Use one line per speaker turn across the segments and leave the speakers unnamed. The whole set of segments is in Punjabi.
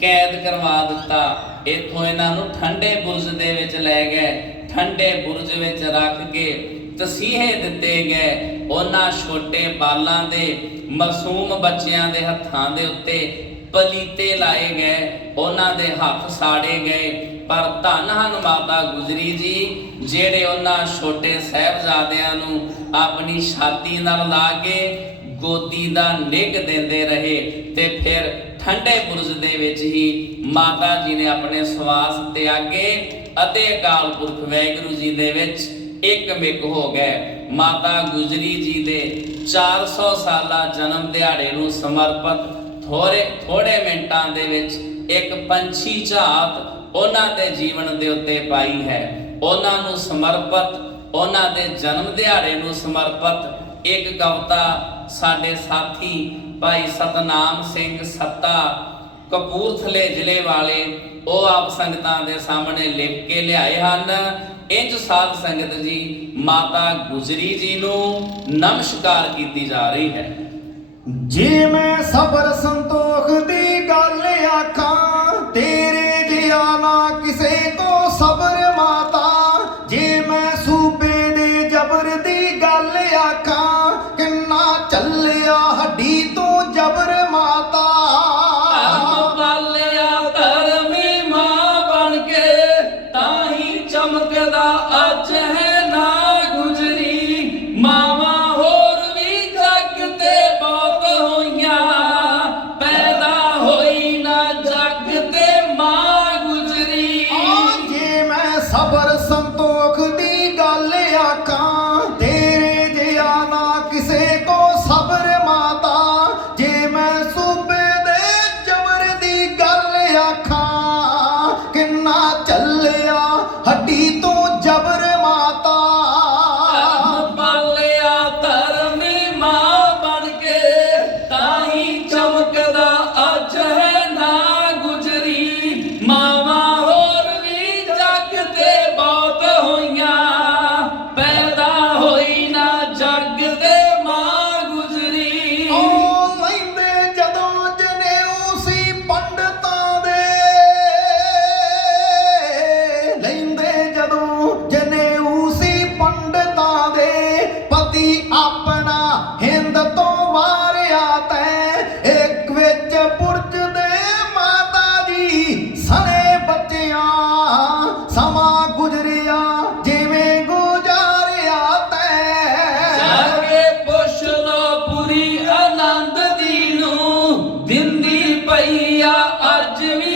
ਕੈਦ ਕਰਵਾ ਦਿੱਤਾ। ਇੱਥੋਂ ਇਹਨਾਂ ਨੂੰ ਠੰਡੇ ਬੁਰਜ ਦੇ ਵਿੱਚ ਲੈ ਗਏ। ਠੰਡੇ ਬੁਰਜ ਵਿੱਚ ਰੱਖ ਕੇ ਤਸੀਹੇ ਦਿੱਤੇ ਗਏ। ਉਹਨਾਂ ਛੋਟੇ ਬਾਲਾਂ ਦੇ ਮਾਸੂਮ ਬੱਚਿਆਂ ਦੇ ਹੱਥਾਂ ਦੇ ਉੱਤੇ ਪਲੀਤੇ ਲਾਏ ਗਏ। ਉਹਨਾਂ ਦੇ ਹੱਥ ਸਾੜੇ ਗਏ। ਪਰ ਧੰਨ ਹਨ ਮਾਤਾ ਗੁਜਰੀ ਜੀ, ਜਿਹੜੇ ਉਹਨਾਂ ਛੋਟੇ ਸਹਿਬਜ਼ਾਦਿਆਂ ਨੂੰ ਆਪਣੀ ਛਾਤੀ ਨਾਲ ਲਾ ਕੇ ਗੋਦੀ ਦਾ ਨਿੱਘ ਦਿੰਦੇ ਰਹੇ ਤੇ ਫਿਰ ਠੰਡੇ ਬੁਰਜ ਦੇ ਵਿੱਚ ਹੀ ਮਾਤਾ ਜੀ ਨੇ ਆਪਣੇ ਸਵਾਸ ਤਿਆਗੇ ਅਤੇ ਅਕਾਲ ਪੁਰਖ ਵਾਹਿਗੁਰੂ ਜੀ ਦੇ ਵਿੱਚ ਇੱਕ ਮਿਕ ਹੋ ਗਏ। ਮਾਤਾ ਗੁਜਰੀ ਜੀ ਦੇ 400 ਸਾਲਾ ਜਨਮ ਦਿਹਾੜੇ ਨੂੰ ਸਮਰਪਿਤ ਥੋੜੇ ਥੋੜੇ ਮਿੰਟਾਂ ਦੇ ਵਿੱਚ ਇੱਕ ਪੰਛੀ ਝਾਤ ਉਹਨਾਂ ਦੇ ਜੀਵਨ ਦੇ ਉੱਤੇ ਪਾਈ ਹੈ। ਉਹਨਾਂ ਨੂੰ ਸਮਰਪਿਤ ਉਹਨਾਂ ਦੇ ਜਨਮ ਦਿਹਾੜੇ ਨੂੰ ਸਮਰਪਿਤ ਇੱਕ ਕਵਿਤਾ ਸਾਡੇ ਸਾਥੀ ਭਾਈ ਸਤਨਾਮ ਸਿੰਘ ਸੱਤਾ, ਕਪੂਰਥਲੇ ਜ਼ਿਲ੍ਹੇ ਵਾਲੇ, ਉਹ ਆਪ ਸੰਗਤਾਂ ਦੇ ਸਾਹਮਣੇ ਲਿਖ ਕੇ ਲਿਆਏ ਹਨ। ਇੰਜ ਸਾਧ ਸੰਗਤ ਜੀ, ਮਾਤਾ ਗੁਜਰੀ ਜੀ ਨੂੰ ਨਮਸਕਾਰ ਕੀਤੀ ਜਾ ਰਹੀ ਹੈ। أجهل ਦਿੰਦੀ ਪਈ ਆ ਅੱਜ ਵੀ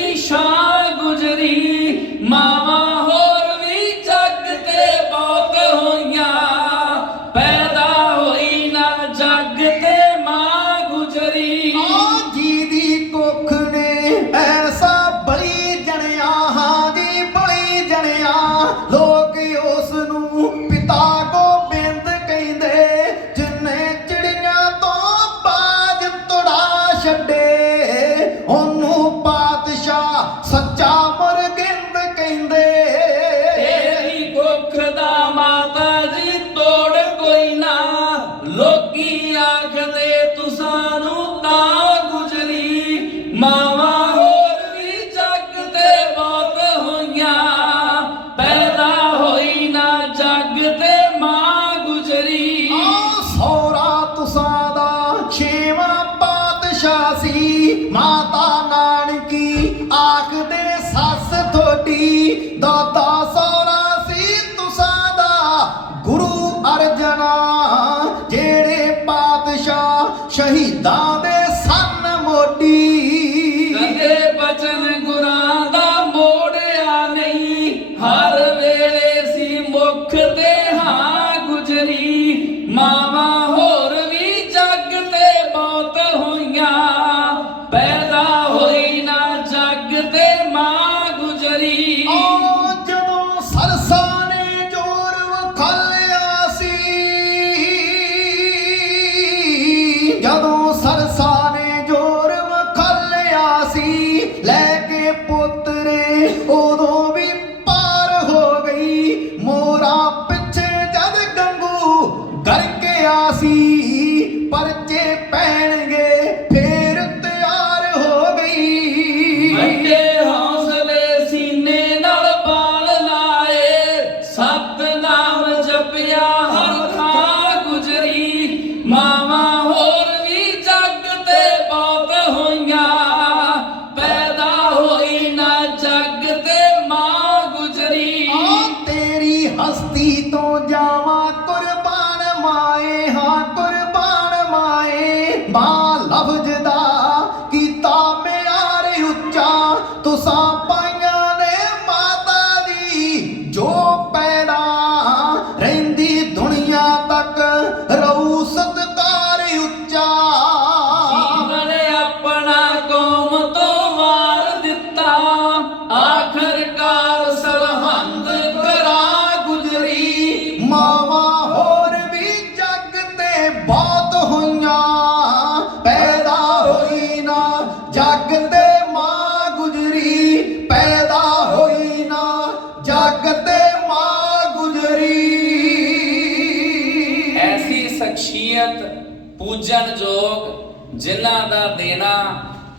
ਪਾਤਸ਼ਾਹ
ਮਾਤਾ
ਨਾਨਕੀ ਆਖਦੇ ਸੱਸ ਤੁਹਾਡੀ ਦਾਦਾ ਸੋਰਾ ਸੀ ਤੁਸਾਂ ਦਾ, ਗੁਰੂ ਅਰਜਨਾ ਜਿਹੜੇ ਪਾਤਸ਼ਾਹ ਸ਼ਹੀਦਾਂ ਦੇ ਸਨ ਮੋਢੀ।
ਕਦੇ ਬਚਨ ਗੁਰਾਂ ਦਾ ਮੋੜਿਆ ਨਹੀਂ, ਹਰ ਵੇਲੇ ਸੀ ਮੁਖ ਤੇ ਹਾਂ ਗੁਜਰੀ, ਮਾਵਾਂ
പുത്രേ ഓ
നോവിൻ ਮਲਕੀਅਤ ਪੂਜਨ ਜੋਗ, ਜਿਨ੍ਹਾਂ ਦਾ ਦੇਣਾ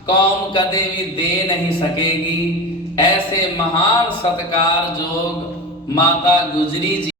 ਕੌਮ ਕਦੇ ਵੀ ਦੇ ਨਹੀਂ ਸਕੇਗੀ। ਐਸੇ ਮਹਾਨ ਸਤਕਾਰਯੋਗ ਮਾਤਾ ਗੁਜਰੀ